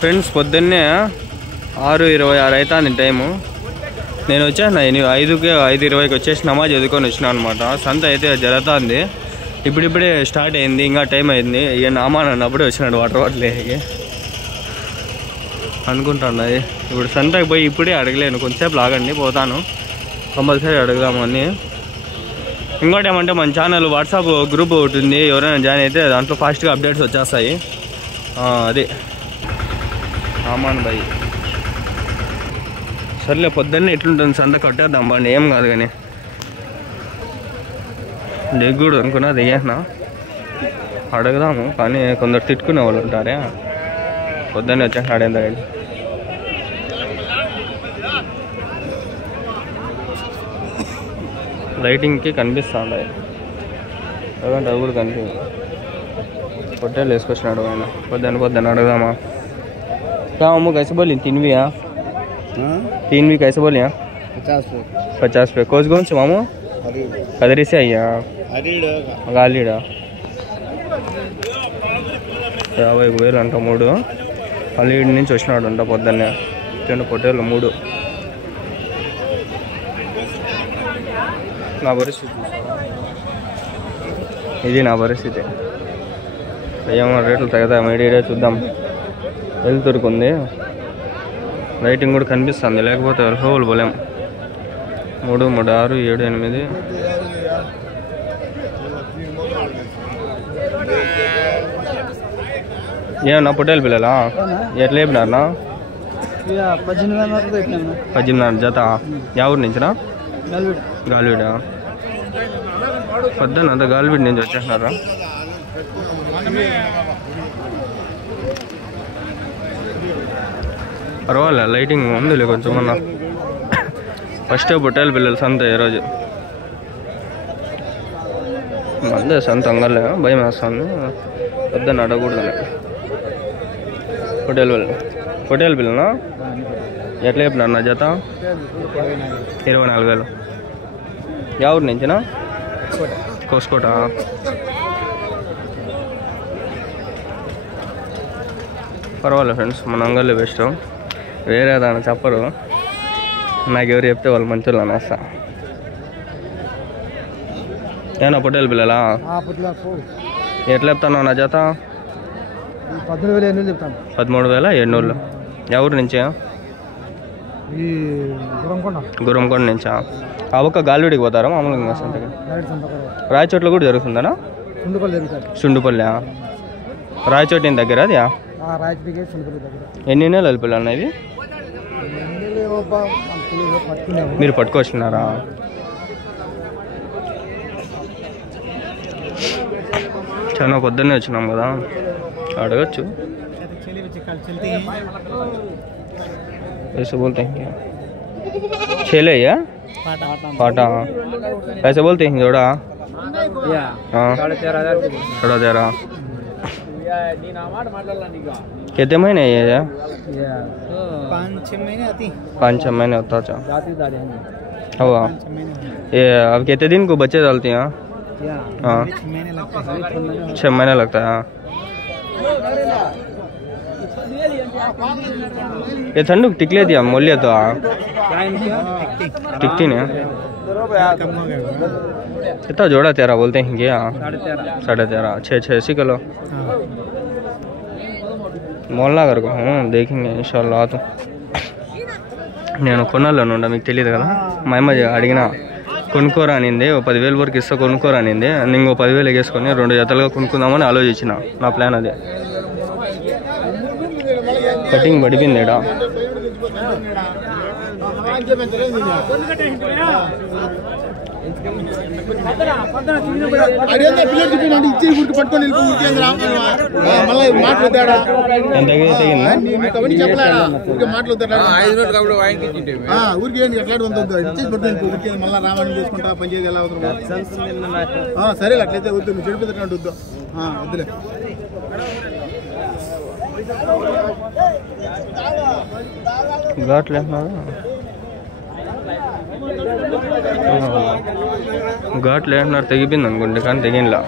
Friends పొద్దున్నే 6:26 అవుతుంది time. నేను వచ్చాను 5:20కి వచ్చేసి నమాజ్ చదువుకొని వచ్చినా అనమాట. సంత అయితే జరుగుతుంది, ఇప్పుడిప్పుడే స్టార్ట్ అయింది, ఇంకా టైం అయింది. ఇక నామాన్ అన్నప్పుడే వచ్చినాడు వాటర్ బాటిల్ అనుకుంటున్నది. ఇప్పుడు సంతకి పోయి ఇప్పుడే అడగలేను, కొంచెంసేపు లాగండి పోతాను, కంపల్సరీ అడుగుదామని. ఇంకోటి ఏమంటే మన ఛానల్ వాట్సాప్ గ్రూప్ ఒకటి ఉంది, ఎవరైనా జాయిన్ అయితే దాంట్లో ఫాస్ట్గా అప్డేట్స్ వచ్చేస్తాయి. అది ఆమాన్ బాయ్. సర్లే పొద్దున్నే ఎట్లుంటుంది సంత కట్టేద్దాం బాండి, ఏం కాదు. కానీ దిగుడు అనుకున్నా దిగేసిన అడుగుదాము, కానీ కొందరు తిట్టుకునే వాళ్ళు ఉంటారే. పొద్దున్నే వచ్చేసిన ఆడేంత కానీ లైటింగ్కి కనిపిస్తూ ఉంటాయి, ఎందుకంటే అవి కూడా కనిపించదు. పొట్టేలు వేసుకొచ్చినాడు ఆయన. పొద్దున్న అడుగుదామా? అమ్మ कैसे बोली? 3 भी कैसे बोली? 50 रुपये. कौन से मामू? कदरी से आई? गालीड़ा 50,000 అంట 3. అలీడ్ నుంచి వచ్చినాడు అంట పొద్దున్నే. పొట్టేళ్ళు 3. నా పరిస్థితి ఇది, నా పరిస్థితి. ఏమో రేట్లు తగ్గుతాయి మీడియా చూద్దాం. వెళ్తురుకుంది, లైటింగ్ కూడా కనిపిస్తుంది, లేకపోతే హోల్ పోలేం. 3, 3, 6, 7, 8. ఏమన్నా పొట్టేలు పిల్లలా? ఎట్లా చెప్పినారనా? 18,500 జత. ఎవరి నుంచినా? గాలివీడా. పొద్దున్న అంతా గాలివీడి నుంచి వచ్చేసినారా? పర్వాలే, లైటింగ్ ఉందిలే కొంచెం. మొన్న ఫస్ట్ పొట్టేలు పిల్లలు సంత ఈరోజు. మందే సంత అంగలే, భయం వేస్తుంది. పొద్దున్న అడగకూడదని. పొట్టేలు పిల్లనా? ఎట్లా చెప్పినారు నా జత? 24,000. ఎవరి నుంచినా? కోసుకోట. పర్వాలేదు ఫ్రెండ్స్, మన అంగల్లో బెస్ట్. వేరే దాన్ని చెప్పరు, నాకెవరు చెప్తే వాళ్ళు మంచోళ్ళు అనేస్తా. ఏమన్నా పొట్టేలు పిల్లలా? ఎట్లా చెప్తాను నా జత? 13,700. ఎవరి నుంచా? గురంకొండ నుంచా? ఆ ఒక్క గాలివీడికి పోతారా మామూలుగా సంతకి? రాయచోట్లో కూడా జరుగుతుందనా? సుండుపల్లి. రాయచోటి దగ్గర అది. ఎన్ని నెలలు పిల్లలు ఇవి? మీరు పట్టుకొచ్చినారా? చాలా పొద్దున్నే వచ్చినాం కదా, అడగచ్చు. ऐसे बोलते हैं क्या? छेले या पाटा ऐसे बोलते हैं जोड़ा? हाँ 13,500. कितने महीने है ये? 5-6 महीने होता था। हुआ ये अब कितने दिन को बच्चे डालते हैं? हाँ 6 महीने लगता है। ये ठंडक टिकले दिया मूल्य तो टिकती नहीं। कितना जोड़ा तेरा बोलते हैं क्या? 13.5 6 किलो मोलना कर को देखेंगे इंशाल्लाह. तो నేను కొనాలను ఉండ మీకు తెలియదు కదా, మా అమ్మ అడిగినా కొనుక్కోరా అనింది. 10,000 వరకు ఇస్తా కొనుక్కోరా అనింది. ఇంకో 10,000 ఎగేసుకొని 2 జతలుగా కొనుక్కుందామని ఆలోచించిన. నా ప్లాన్ అదే. కటింగ్ పడిపోయింది ఈడ. సరే అట్లయితే వద్దు, నువ్వు చెడిపోతున్నట్టు వద్దు, వద్దులే. ఘాట్లు వేస్తున్నారు, తెగిపోయింది అనుకుంటే, కానీ తెగినలా.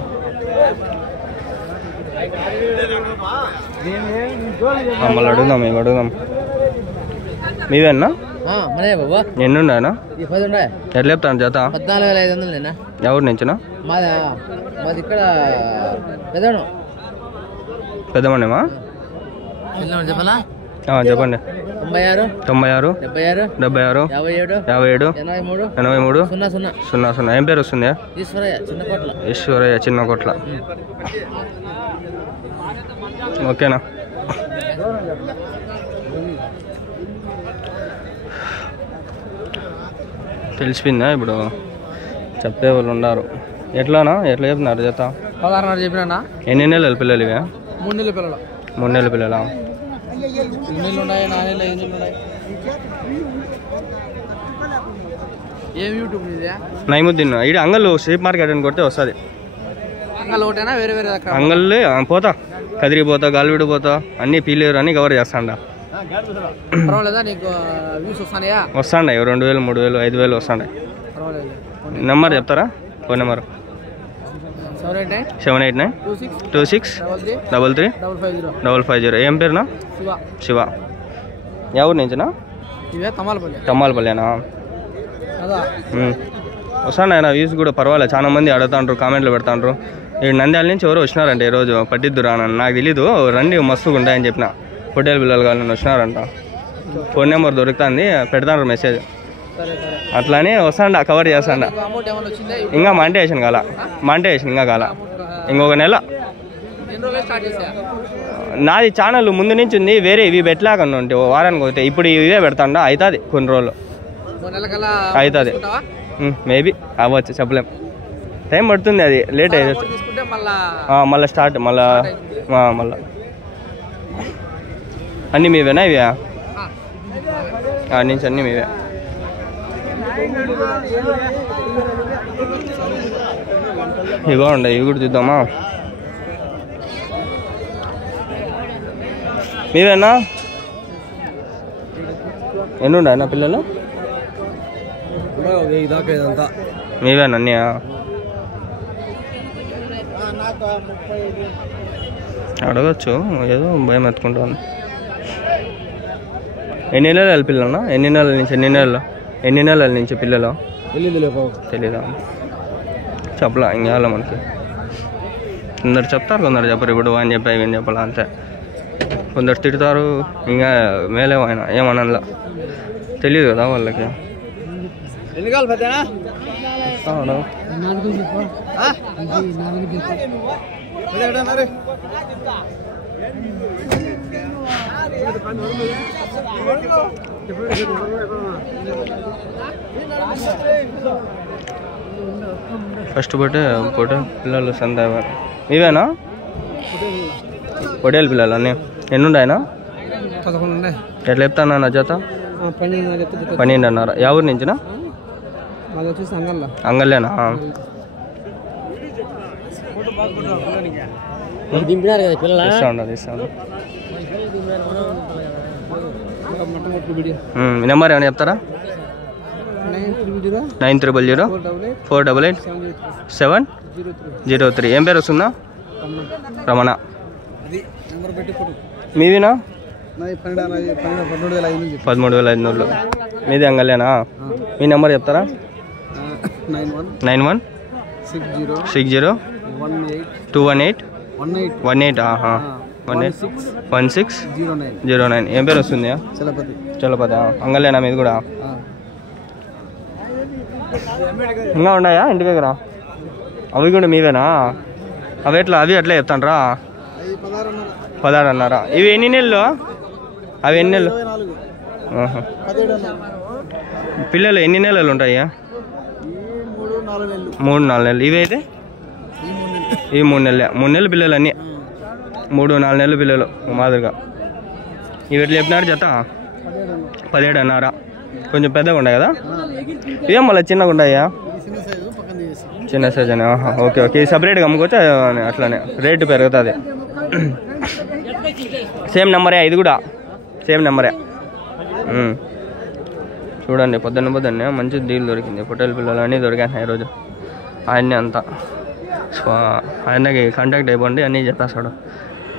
మళ్ళీ అడుగుదాం ఇవి అడుగుదాం. మీవేనా మనే బాబా ఎన్నుండానా? 10 ఉన్నాయి. ఎట్లా చెప్తాను జత? 14,500 నేనా. ఎవరి నుంచినా? మాది ఇక్కడ పెద్దమనేమా? చెప్పాలా? చెప్పండి. 96 76 77 57 83 00. ఏం పేరు వస్తుంది? ఈశ్వరయ్య చిన్నకోట్ల. ఓకేనా? తెలిసిపోయిందా? ఇప్పుడు చెప్పేవాళ్ళు ఉన్నారు. ఎట్లా చెప్తున్నారు జత? 16 చెప్పినా. ఎన్ని నెలలు పిల్లలు ఇవే? 3 నెలల పిల్లలు. 3 నెలల పిల్లలా? నైముద్దీన్ ఇది అంగల్ స్ట్రీట్ మార్కెట్ అని కొడితే వస్తుంది. అంగల్లే పోతా, కదిరిపోతా, గాలివిడి పోతా, అన్ని పీలేరు అన్ని కవర్ చేస్తాండా. వస్తాండా 2,000 3,000 5,000 వస్తాండా. నెంబర్ చెప్తారా? Phone number 789 26 33 550. ఏం పేరునా? శివ. ఎవరి నుంచినా? తమ్మాలపల్లినా? వస్తాను ఆయన వ్యూస్ కూడా పర్వాలేదు. చాలా మంది అడుగుతాండ్రు, కామెంట్లు పెడతాండ్రు. ఈ నంద్యాల నుంచి ఎవరు వచ్చినారంట ఈరోజు. పట్టిద్దురా నాకు తెలీదు, రండి మస్తుగా ఉంటాయని చెప్పిన. హోటల్ పిల్లలు కానీ వచ్చినారంట. ఫోన్ నెంబర్ దొరుకుతుంది, పెడతాండ్రు మెసేజ్. అట్లానే వస్తాండ కవర్ చేస్తాండ. ఇంకా మాంటేషన్ ఇంకా కాల. ఇంకొక నెల. నాది ఛానల్ ముందు నుంచి ఉంది, వేరే ఇవి పెట్టలేకుండా ఉంటే వారానికి పోతే. ఇప్పుడు ఇవే పెడతాండ, అవుతుంది కొన్ని రోజులు అవుతుంది. మేబీ అవ్వచ్చు, చెప్పలేం. టైం పడుతుంది, అది లేట్ అయితే మళ్ళీ స్టార్ట్ మళ్ళా అన్నీ మీవేనా? ఇవే నుంచి అన్నీ మీవే. ఇగో ఉండే ఇవి కూడా చూద్దామా? మీవేనా? ఎన్ని ఉండా పిల్లలు? మీవేనా అన్నీ? అడగచ్చు, ఏదో భయం ఎత్తుకుంటాను. ఎన్ని నెలలు పిల్లలు? ఎన్ని నెలల నుంచి పిల్లలు? తెలీదా? చెప్పలా ఇంకా మనకి. కొందరు చెప్తారు, కొందరు చెప్పరు. ఇప్పుడు అని చెప్పా ఇవన్నీ చెప్పాలా అంతే. కొందరు తిడతారు, ఇంకా మేలేమో ఆయన ఏమనలా, తెలియదు కదా వాళ్ళకి. ఫస్ట్ పొట్ట పిల్లలు సంత ఇవేనా? పొటేలు పిల్లలు అన్నీ ఎన్ని ఉన్నాయనా? 11 ఉన్నాయి. ఎట్లా చెప్తానా నా జత? 12 అన్నారా? ఎవరి నుంచినా? అంగల్లేనా? తీస్తాను. నెంబర్ ఏమైనా చెప్తారా? 900 488 703. ఏం పేరు వస్తుందా? రమణ. మీదినా? 13,500. మీది అంగల్లేనా? మీ నెంబర్ చెప్తారా? 91 60 218 1609. ఏం పేరు వస్తుంది? చలపతి. అంగల్లేనా మీది కూడా? ఇంకా ఉన్నాయా ఇంటి దగ్గర? అవి కూడా మీవేనా? అవి ఎట్లా చెప్తాండ్రా? 16 అన్నారా? ఇవి ఎన్ని నెలలు? అవి ఎన్ని నెలలు? పిల్లలు ఎన్ని నెలలు ఉంటాయా? 3-4 నెలలు. ఇవి అయితే ఇవి 3 నెలలే. 3 నెలలు పిల్లలు అన్నీ. 3-4 నెలలు పిల్లలు మాదిరిగా. ఇవి ఎట్లా చెప్పినారు జత? 17 అన్నారా? కొంచెం పెద్దగా ఉన్నాయి కదా? ఇవేం మళ్ళీ చిన్నగా ఉన్నాయా? చిన్న సైజ్ అని. ఓకే. సపరేట్గా అమ్ముకోవచ్చు అట్లానే రేటు పెరుగుతుంది. సేమ్ నెంబరే ఇది కూడా? సేమ్ నెంబరే. చూడండి పొద్దున్నే మంచి డీల్ దొరికింది. పొట్టేలు పిల్లలు అన్నీ దొరికాయి ఈరోజు. ఆయన్ని అంతా ఆయనకి కాంటాక్ట్ అయిపోండి, అన్నీ చెప్పేస్తాడు.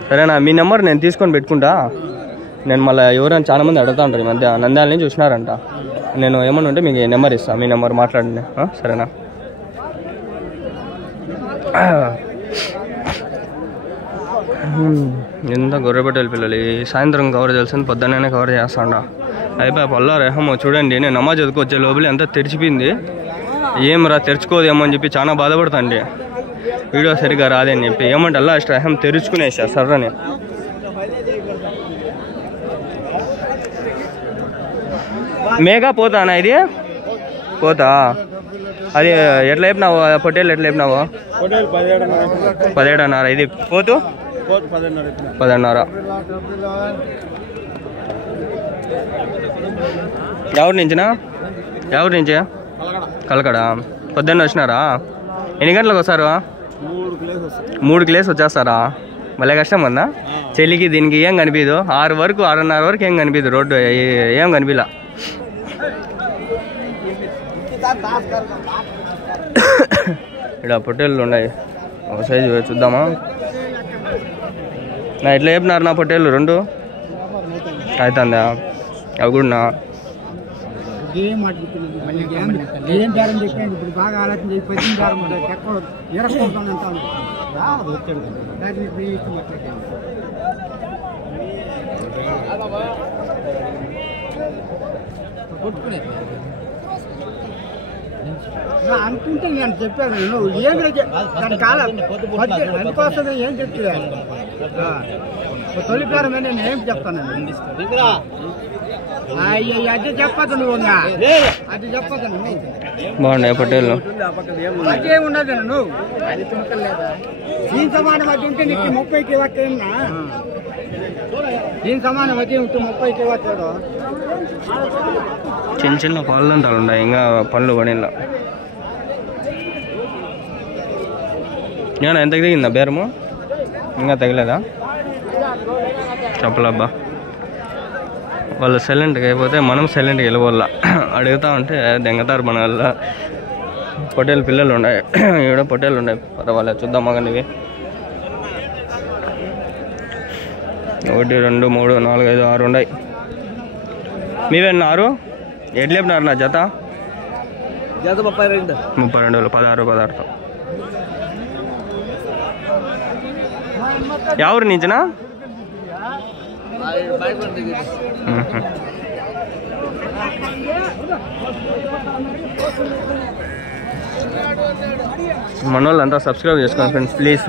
సరేనా, మీ నెంబర్ నేను తీసుకొని పెట్టుకుంటా. నేను మళ్ళీ ఎవరైనా చాలా మంది అడుగుతా ఉంటారు ఈ మధ్య, నంద్యాల నుంచి చూసినారంట. నేను ఏమన్నా ఉంటే మీకు నెంబర్ ఇస్తాను, మీ నెంబర్ మాట్లాడండి. సరేనా. ఎంత గొర్రెపట్టెల పిల్లలు ఈ సాయంత్రం కవర్ చేయాల్సింది, పొద్దున్నే కవర్ చేస్తాండా. అయిపోయి పల్లా రెహమో చూడండి, నేను నమాజ్ చదువుకొచ్చే లోపల ఎంత తెరిచిపోయింది. ఏం రా తెరుచుకోదేమో అని చెప్పి చాలా బాధపడతాండి, వీడియో సరిగ్గా రాదని చెప్పి. ఏమంటే అల్లా రెహం తెరుచుకునేసా సర్రని. మేఘా పోతానా ఇది పోతా. అది ఎట్లా చెప్పినావు పొట్టేలు, ఎట్లా చెప్పినావు? 17.5. ఇది పోతు 10.5. ఎవరి నుంచినా? ఎవరి నుంచి? కలకడ. పొద్దున్న వచ్చినారా? ఎన్ని గంటలకు వస్తారు? 3 కిలోస్ వచ్చేస్తారా? భలే కష్టం ఉందా చలికి? దీనికి ఏం కనిపించదు. 6 వరకు 6:30 వరకు ఏం కనిపించదు, రోడ్డు ఏం కనిపించలే. ఇక్కడ పొట్టేళ్ళు ఉన్నాయి, ఒక సైజు చూద్దామా? నా ఎట్లా చెప్పినారు నా పొట్టేళ్ళు? 2 అవుతుందా? అవి కూడా అనుకుంటే నేను చెప్పాను, నువ్వు ఏం దాని కాలం అందుకోసం ఏం చెప్తున్నా తొలిపారమే, నేను ఏం చెప్తాను? అది చెప్పదు నువ్వు, అది చెప్పదు నువ్వు. బాగున్నాయి పొట్టేళ్ళు. అది ఏముండదు నువ్వు, అది తునకలేదా? దీని సమానం అది ఉంటే నీకు 30కి ఇవ్వకేనా? దీని సమానం అది ఉంటే 30కి ఇవ్వచ్చాడు. చిన్న చిన్న పళ్ళంతాలు ఉన్నాయి, ఇంకా పళ్ళు పడిన. నేను ఎంత దిగిందా బేరము? ఇంకా తగిలేదా? చెప్పలబ్బా. వాళ్ళు సైలెంట్గా అయిపోతే మనం సైలెంట్గా వెళ్ళిపోవాల. అడుగుతా ఉంటే దెంగతారు మన వల్ల. పొట్టేలు పిల్లలు ఉన్నాయి, ఈడ పొట్టేలు ఉన్నాయి. పర్వాలేదు, చూద్దాం మగండి. 1 2 3 4 5 6 ఉన్నాయి. మీవేనా 6? ఎట్లా చెప్పినారు నా జత? 32. 16. ఎవరి నుంచినా? మన వాళ్ళంతా సబ్స్క్రైబ్ చేసుకోండి ఫ్రెండ్స్ ప్లీజ్.